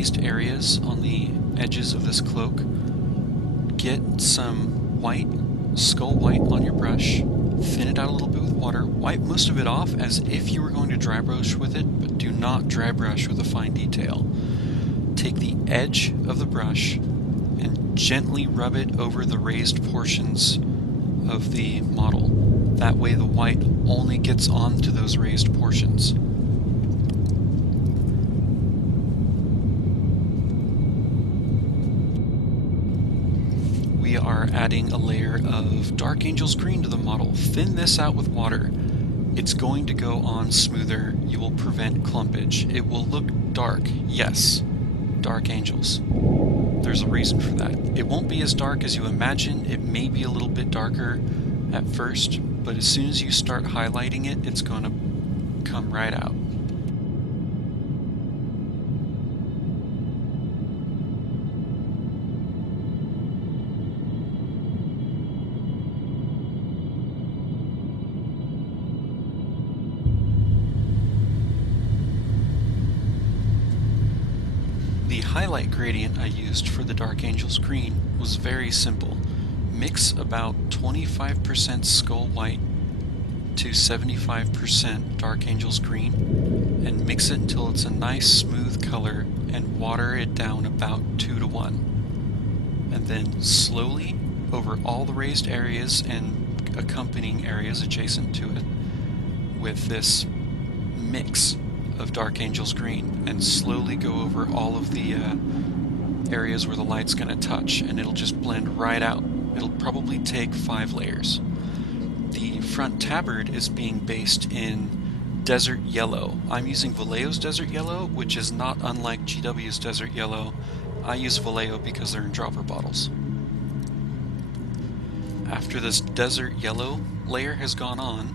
raised areas on the edges of this cloak, get some white, skull white on your brush, thin it out a little bit with water, wipe most of it off as if you were going to dry brush with it, but do not dry brush with a fine detail. Take the edge of the brush and gently rub it over the raised portions of the model. That way the white only gets onto those raised portions. We are adding a layer of Dark Angel's green to the model. Thin this out with water. It's going to go on smoother. You will prevent clumpage. It will look dark, yes. Dark Angels. There's a reason for that. It won't be as dark as you imagine. It may be a little bit darker at first, but as soon as you start highlighting it, it's going to come right out. The highlight gradient I used for the Dark Angel's green was very simple. Mix about 25% skull white to 75% Dark Angel's green and mix it until it's a nice smooth color and water it down about 2 to 1. And then slowly over all the raised areas and accompanying areas adjacent to it with this mix of Dark Angel's green, and slowly go over all of the areas where the light's going to touch, and it'll just blend right out. It'll probably take 5 layers. The front tabard is being based in Desert Yellow. I'm using Vallejo's Desert Yellow, which is not unlike GW's Desert Yellow. I use Vallejo because they're in dropper bottles. After this Desert Yellow layer has gone on,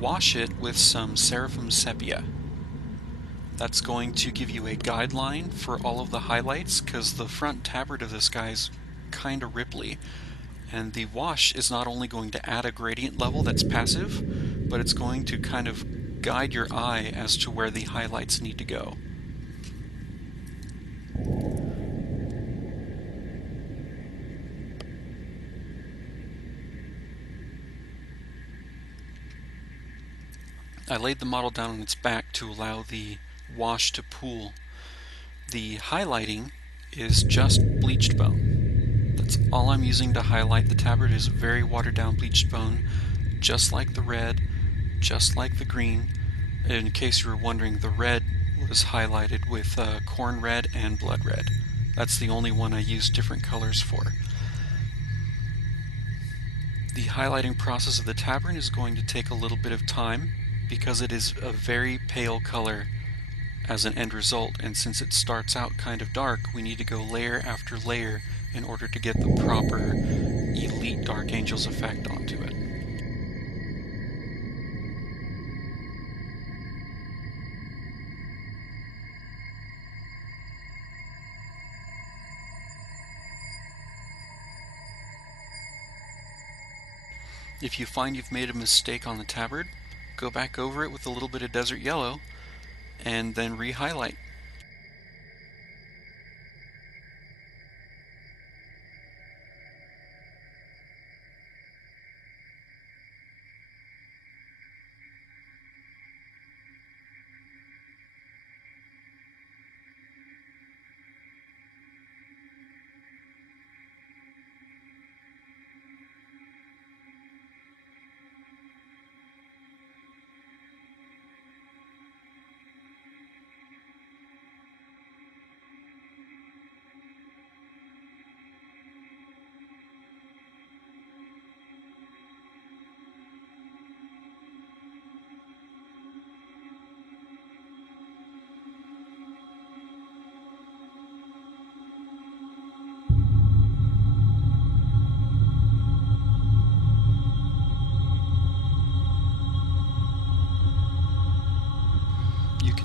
wash it with some Seraphim Sepia. That's going to give you a guideline for all of the highlights, because the front tabard of this guy is kind of ripply. And the wash is not only going to add a gradient level that's passive, but it's going to kind of guide your eye as to where the highlights need to go. I laid the model down on its back to allow the wash to pool. The highlighting is just bleached bone. That's all I'm using to highlight. The tabard is very watered down bleached bone, just like the red, just like the green. In case you were wondering, the red was highlighted with corn red and blood red. That's the only one I used different colors for. The highlighting process of the tabard is going to take a little bit of time because it is a very pale color as an end result, and since it starts out kind of dark, we need to go layer after layer in order to get the proper elite Dark Angels effect onto it. If you find you've made a mistake on the tabard, go back over it with a little bit of Desert Yellow and then re-highlight.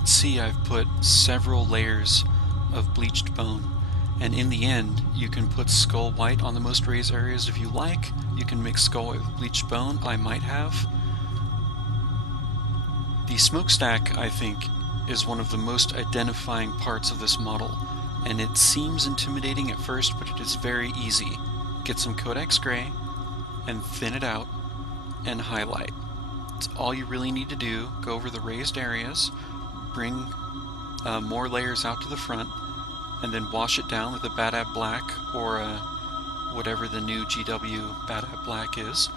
See, I've put several layers of bleached bone, and in the end you can put skull white on the most raised areas if you like. You can mix skull white with bleached bone. I might have. The smokestack, I think, is one of the most identifying parts of this model. and it seems intimidating at first, but it is very easy. Get some Codex Gray and thin it out and highlight. It's all you really need to do. Go over the raised areas, bring more layers out to the front, and then wash it down with a Badab Black or whatever the new GW Badab Black is.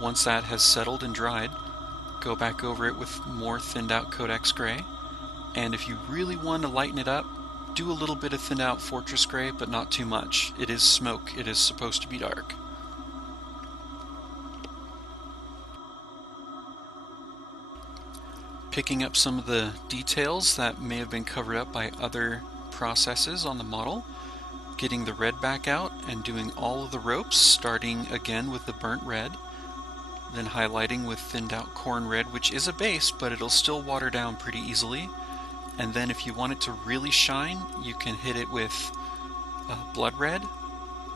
Once that has settled and dried, go back over it with more thinned out Codex Gray. And if you really want to lighten it up, do a little bit of thinned out Fortress Gray, but not too much. It is smoke. It is supposed to be dark. Picking up some of the details that may have been covered up by other processes on the model, getting the red back out and doing all of the ropes, starting again with the burnt red, then highlighting with thinned out corn red, which is a base, but it'll still water down pretty easily. And then if you want it to really shine, you can hit it with blood red,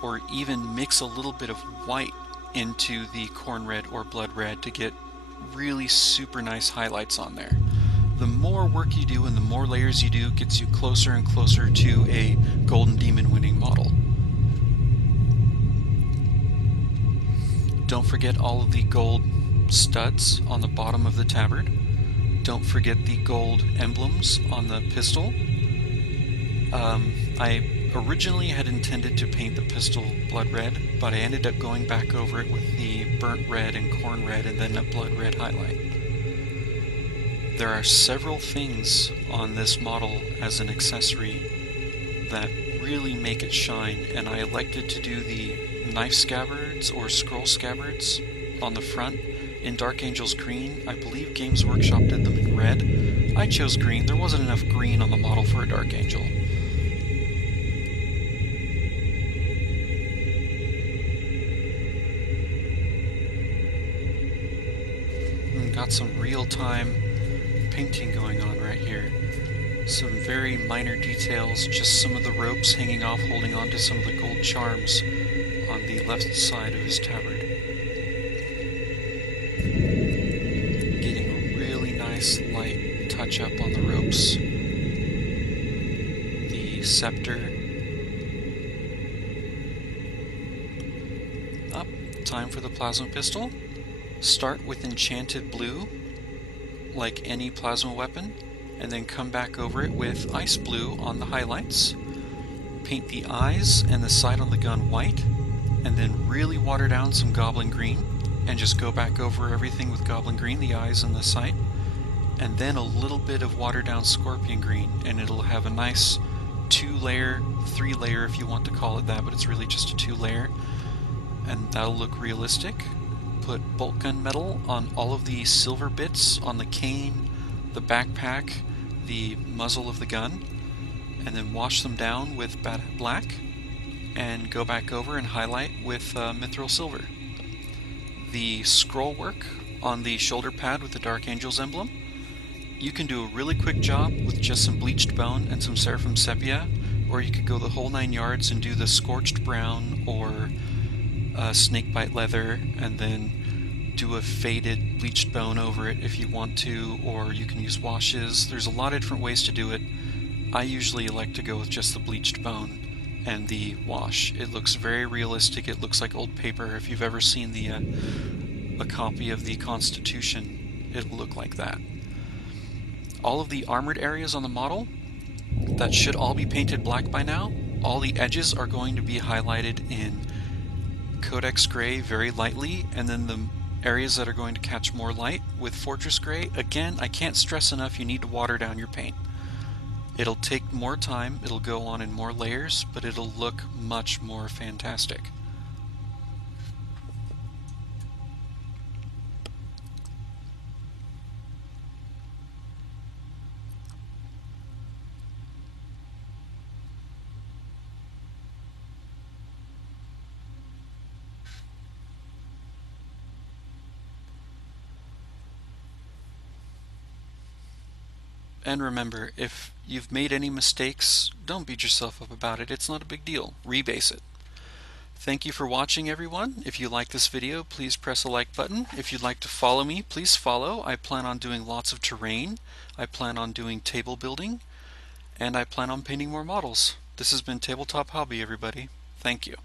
or even mix a little bit of white into the corn red or blood red to get really super nice highlights on there. The more work you do and the more layers you do gets you closer and closer to a Golden Demon winning model. Don't forget all of the gold studs on the bottom of the tabard. Don't forget the gold emblems on the pistol. I originally had intended to paint the pistol blood red, but I ended up going back over it with the burnt red and corn red and then a blood red highlight. There are several things on this model as an accessory that really make it shine, and I elected to do the knife scabbards or scroll scabbards on the front in Dark Angels green. I believe Games Workshop did them in red. I chose green. There wasn't enough green on the model for a Dark Angel. Got some real-time painting going on right here. Some very minor details, just some of the ropes hanging off, holding on to some of the gold charms on the left side of his tabard. Getting a really nice light touch up on the ropes. The scepter. Up, time for the plasma pistol. Start with enchanted blue, like any plasma weapon, and then come back over it with ice blue on the highlights. Paint the eyes and the sight on the gun white, and then really water down some goblin green, and just go back over everything with goblin green, the eyes and the sight, and then a little bit of watered down scorpion green, and it'll have a nice 2-layer, 3-layer if you want to call it that, but it's really just a 2-layer, and that'll look realistic. Put bolt gun metal on all of the silver bits on the cane, the backpack, the muzzle of the gun, and then wash them down with Badab Black and go back over and highlight with Mithril Silver. The scroll work on the shoulder pad with the Dark Angels emblem, you can do a really quick job with just some bleached bone and some Seraphim Sepia, or you could go the whole 9 yards and do the scorched brown or snakebite leather, and then do a faded bleached bone over it if you want to, or you can use washes. There's a lot of different ways to do it. I usually like to go with just the bleached bone and the wash. It looks very realistic. It looks like old paper. If you've ever seen a copy of the Constitution, it'll look like that. All of the armored areas on the model, that should all be painted black by now. All the edges are going to be highlighted in Codex Gray very lightly, and then the areas that are going to catch more light with Fortress Gray. Again, I can't stress enough, you need to water down your paint. It'll take more time, it'll go on in more layers, but it'll look much more fantastic. And remember, if you've made any mistakes, don't beat yourself up about it. It's not a big deal. Rebase it. Thank you for watching, everyone. If you like this video, please press a like button. If you'd like to follow me, please follow. I plan on doing lots of terrain. I plan on doing table building. And I plan on painting more models. This has been Tabletop Hobby, everybody. Thank you.